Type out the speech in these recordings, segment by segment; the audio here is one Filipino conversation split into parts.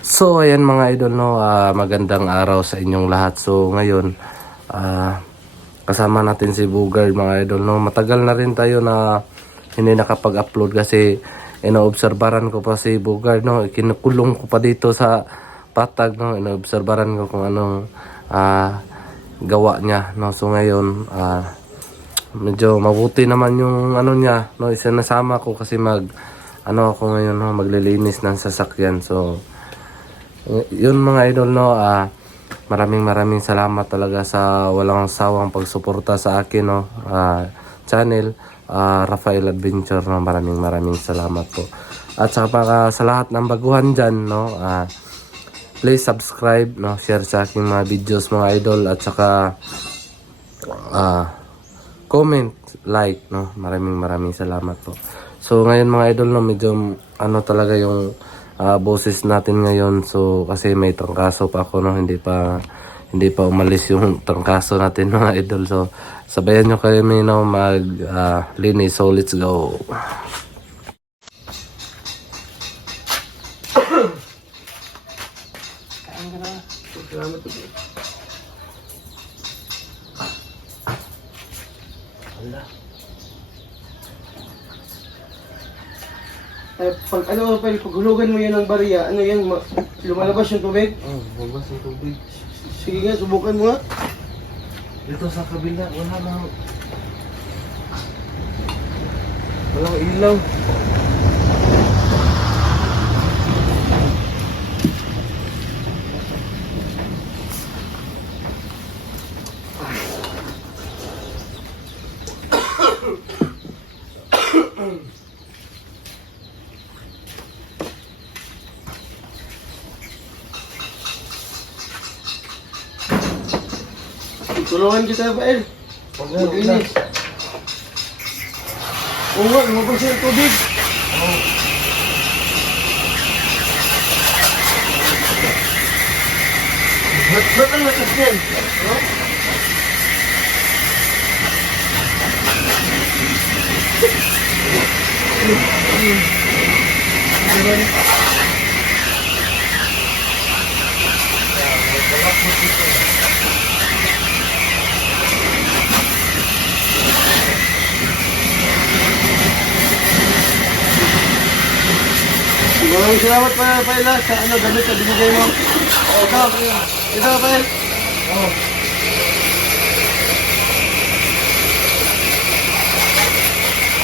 So ayan mga idol no, magandang araw sa inyong lahat. So ngayon kasama natin si Bugard mga idol no. Matagal na rin tayo na hindi nakapag-upload kasi inoobserbaran ko pa si Bugard no. Kinukulong ko pa dito sa patag no. Inoobserbaran ko kung anong gawa niya no. So ngayon medyo mabuti naman yung ano niya no. Isinasama ko kasi ako ngayon no, maglilinis ng sasakyan. So yun mga idol no, maraming salamat talaga sa walang sawang pagsuporta sa akin no, channel Rafael Adventure no, maraming salamat po. At saka sa lahat ng baguhan dyan no, please subscribe no, share sa aking mga videos mga idol, at saka comment, like no, maraming salamat po. So ngayon mga idol no, medyo talaga yung boses natin ngayon. So kasi may trangkaso pa ako no, hindi pa umalis yung trangkaso natin mga idol. So sabayan nyo kayo no, mag linis. So let's go. Pag paghulugan mo yan ng bariya, lumalabas yung tubig? Lumabas yung tubig. Sige nga, subukan mo nga. Dito sa kabila, walang ilaw. Tulungan kita, Rafael. Mag-inis. Oo nga, lumabas yung tubig. Ba't ang lakas yan? Maraming salamat pa, Rafael, sa gamit na binigay mo. Ito, Rafael.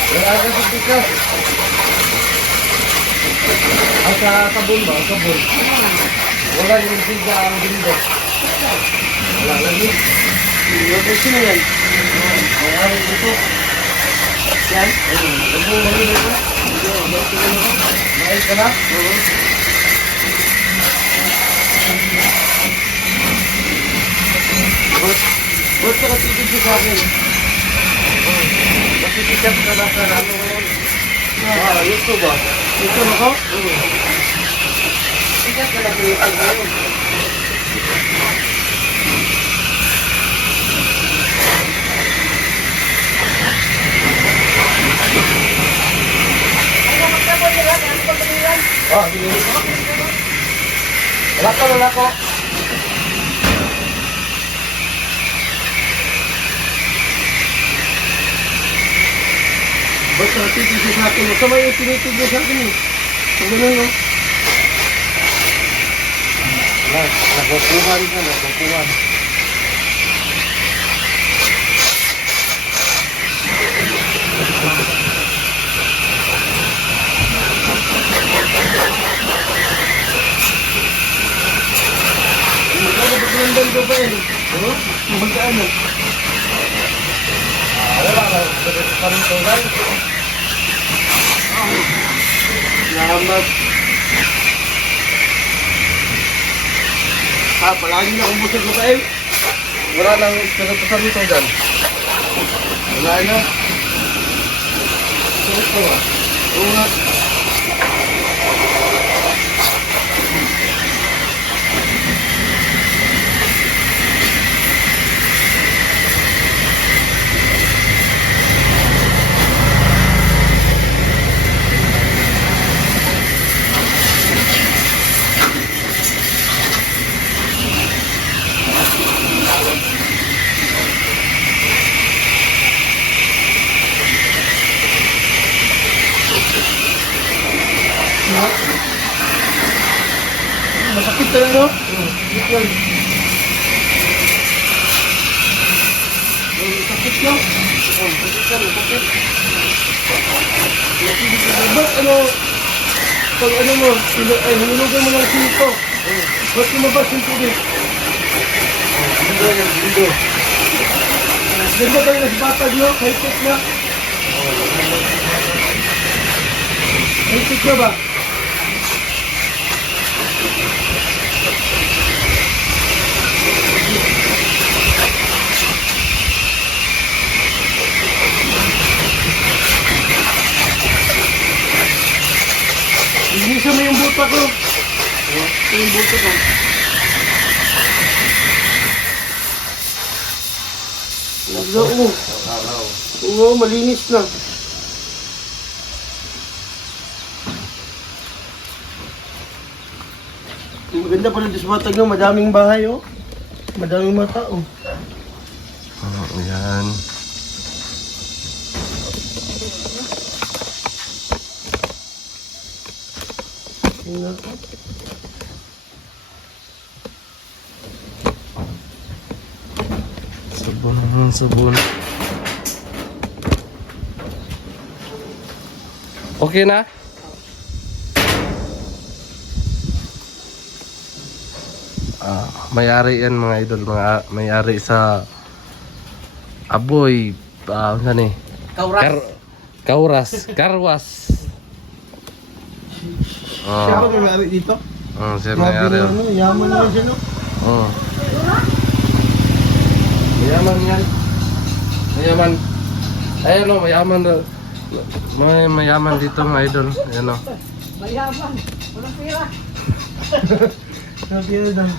Wala ka sa tikas. Sa kabul ba? Kabul. Wala yung siga ang bindo. Wala lagi. Sino yan? Mayroon dito. Yan? Maayos ka na? Ba't ka katigil siya sa akin? Makikicap ka na sa ano ngayon. Ito ba? Ito na ko? Sikat ka na pinitag ngayon. Sige. Wala ko. Ba't ka katigil siya sa akin? Masama yung tinitig niya sa akin eh. Ang ganun no? Nakukuhan ka, nakukuhan. Magkano ba pinandan ko pa eh? Magkano? Wala ka, kami tugal. Salamat. Palagi na akong busog ko eh. Wala nang pinatusan nito dyan. Wala na. Ito ba? Oo nga. Masakit tayo, no? Yan. Sakit nyo? Sakit. Ba't ano, pag ano mo, hinunugan mo ng sito. Ba't lumabas yung tubig? Ganda tayo na sa batag, no? High-tech na. High-tech na ba? Linisan mo yung buta ko. Ito yung buta ko. Oo. Oo, malinis na. Maganda pala dito sa Batag, no? Madaming bahay, oh. Madaming mga tao. Ayan. Tingnan. Sabon. Okay na? May-ari yan mga idol, may-ari sa Aboy, ano ni? Kauras. Karwas. Siya ba may-ari dito? Siya Grabe may-ari. na, no? Yaman na siya, no? Mayaman yan. Mayaman. Ayan o, mayaman. May mayaman dito mga idol. Ayan o. Mayaman, walang pera. Grabe na daw.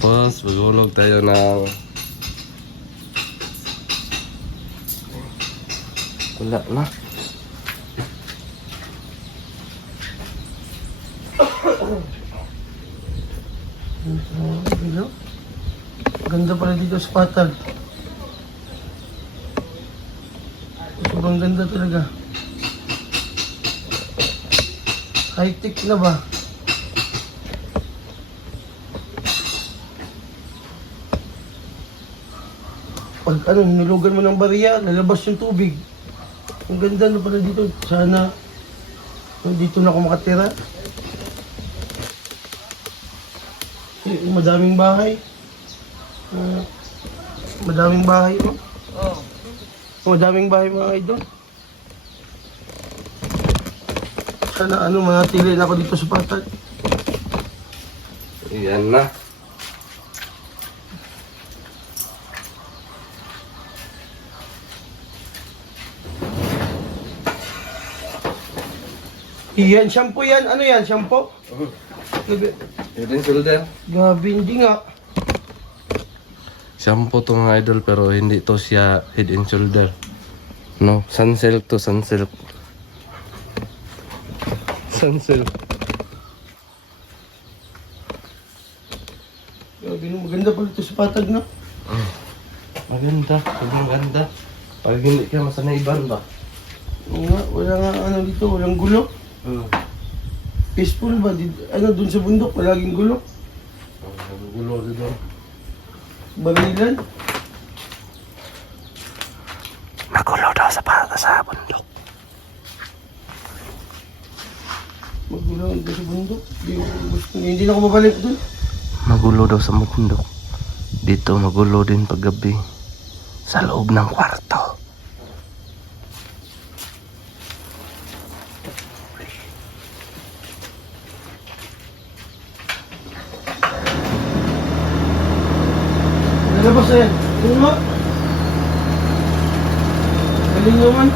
Tapos, magulog tayo ng... Wala na. Hello? Ganda pala dito sa Patag. Sobrang ganda talaga. High-tech na ba? Pag ano, nilugan mo ng bariya, lalabas yung tubig. Ang ganda na pala dito. Sana dito na ako makatira. Madaming bahay. Madaming bahay, no? Oh. Madaming bahay mga idol. Sana ano, manatili na ako dito sa Patag. Ayan na. Yan, shampoo yan. Ano yan, shampoo? Head and shoulder. Gabi, hindi nga. Shampoo to mga idol pero hindi to siya head and shoulder. No, sunsilk to sunsilk. Sunsilk. Gabi, no, maganda pala ito sa Patag, no? Maganda, sobrang ganda. Pag hindi ka masanayban ba? Oo nga, wala nga ano dito, walang gulo. Peaceful ba? Ano, dun sa bundok, palaging gulo. Gulo dito. Barilan. Magulo daw sa bundok. Magulo dun sa bundok. Hindi na ako mabalik dun. Magulo daw sa bundok. Dito magulo din paggabi. Sa loob ng kwarto. Lalabas na yan. Ano mo? Galing naman.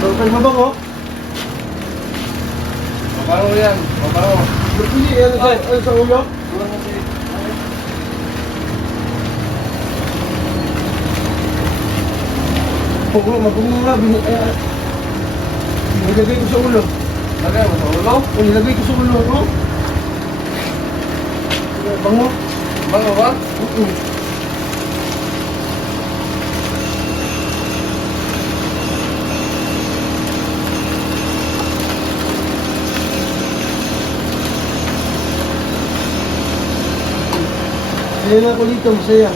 Bakal mabango? Mabango yan, mabango. Bapili, ano sa ulo? Oo, magungo nga. Nilagay ko sa ulo. Lagay mo sa ulo? O, nilagay ko sa ulo. Oh. Bango. Bango ba? Oo. Masaya na ako dito, masaya.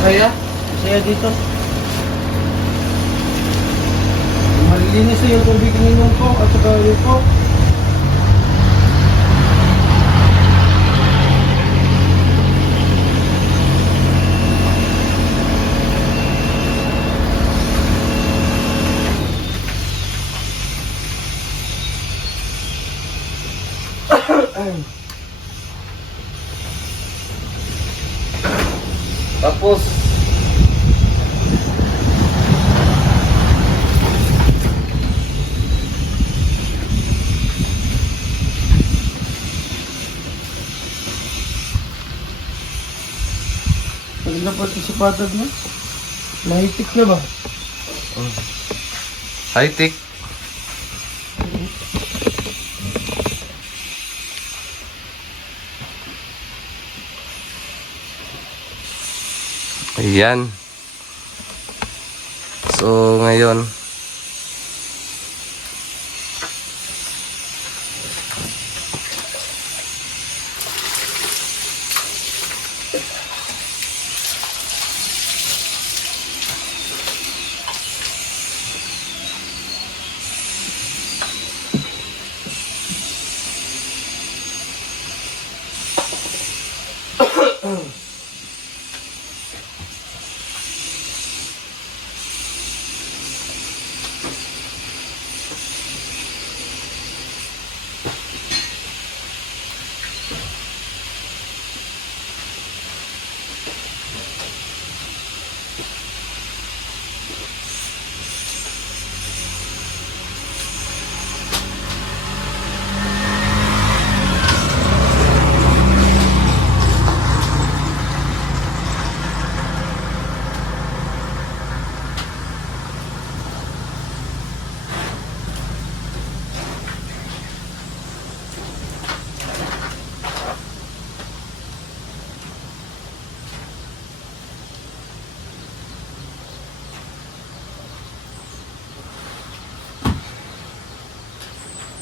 Kaya? Masaya dito. Malilinis na yung tubig ninom ko at saka yun ko. Tapos, Maganda pa ito sa patag na. Mahitik na ba? high-tech. Ayan. So, ngayon,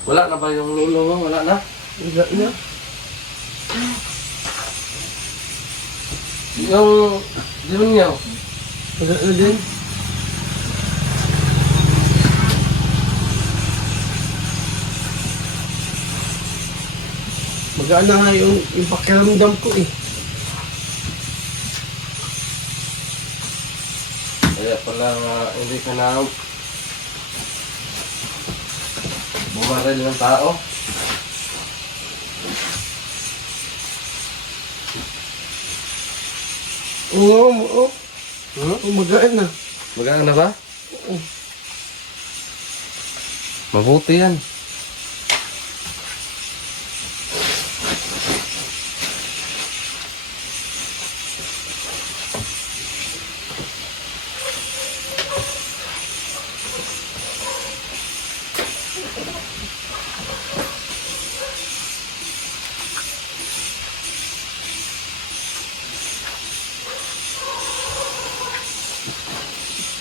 wala na ba yung ulo mo? Wala na? Wala na. Yung demonyo. Wala na din. Magaan na nga yung pakiramdam ko eh. Kaya pala hindi ka na bumaril ng tao. Oo, oo. Magaan na. Magaan na ba? Oo. Mabuti yan.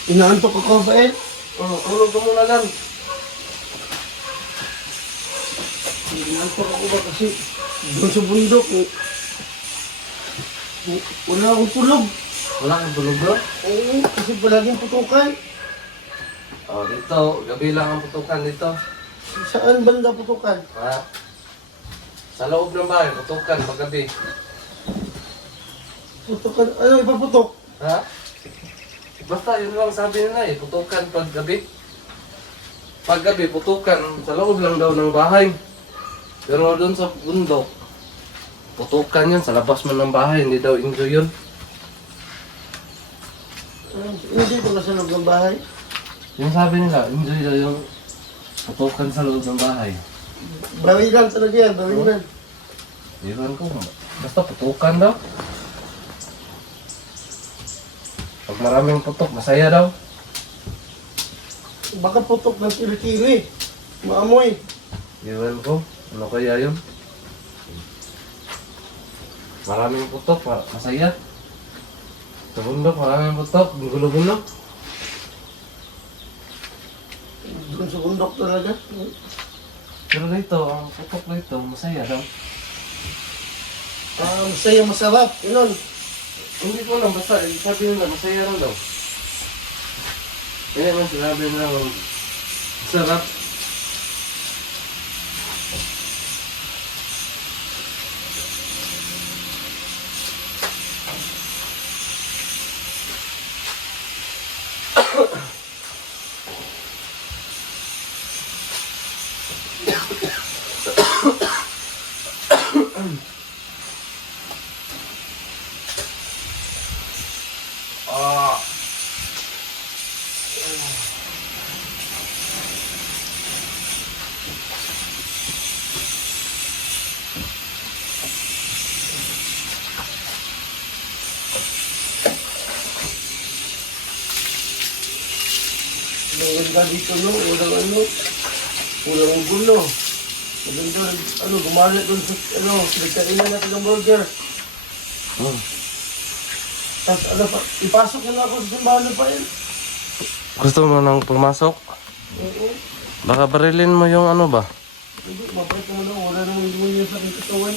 Inaantok ako, Rafael. Tulog ka muna lang. Inaantok ako ba kasi doon sa bundok. Wala akong tulog. Wala kang tulog bro? Oo, kasi palaging putukan. Oh, dito. Gabi lang ang putukan dito. Saan banda putukan? Ha? Sa loob ng bahay, putukan paggabi. Putukan, ano ipaputok? Ha? Basta yun lang sabi nila eh, putukan paggabi. paggabi putukan sa loob lang daw ng bahay. Pero doon sa bundok, putukan yun sa labas man ng bahay, hindi daw enjoy yun. Hindi ko nasa loob ng bahay. Yung sabi nila, enjoy daw yung putukan sa loob ng bahay. Bawilan talaga yan, bawilan. Iwan ko, basta putukan daw. Pag maraming putok, masaya daw. Baka putok ng kiri-kiri. Maamoy. Iwan ko, ano kaya yun? Maraming putok, masaya. Sa bundok, maraming putok, gulo-gulo. Doon sa bundok talaga. Pero dito, ang putok dito, masaya daw. Masaya, masarap. Yun. Hindi ko lang, basta sabi nila, masaya lang daw. Kaya man sinabi nila, sarap. Maganda dito, no? Walang ano. Walang gulo. Maganda, gumala doon sa, pinagkainan natin ng burger. Tapos, ipasok na ako sa simbahan pa yan. Gusto mo nang pumasok? Oo. Baka barilin mo yung ano ba? Hindi, mapait naman ako. Wala naman yung sa aking katawan.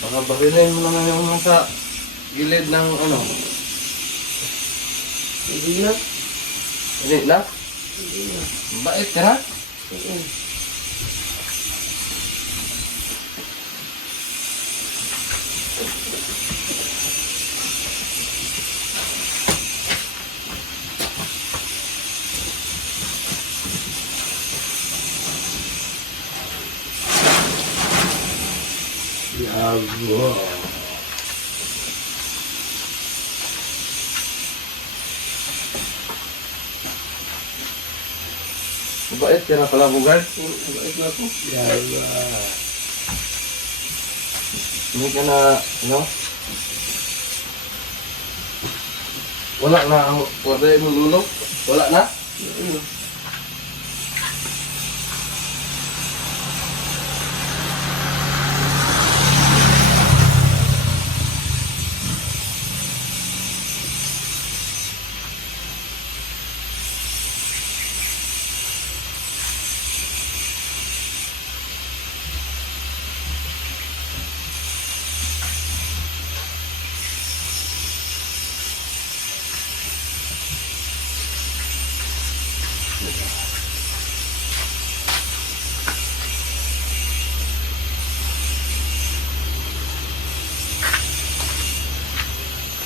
Baka barilin mo naman yung nasa gilid ng ano. Hindi na. Hindi na? Hindi na. Bait ka na? Oo. Yago. Bait ka na pala, Bugard. Mabait na ako. Yago. Hindi ka na, ano? Wala na ang wala mo lulok? Wala na?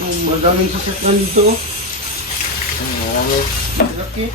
Madaming sasakyan dito. Ano? Laki.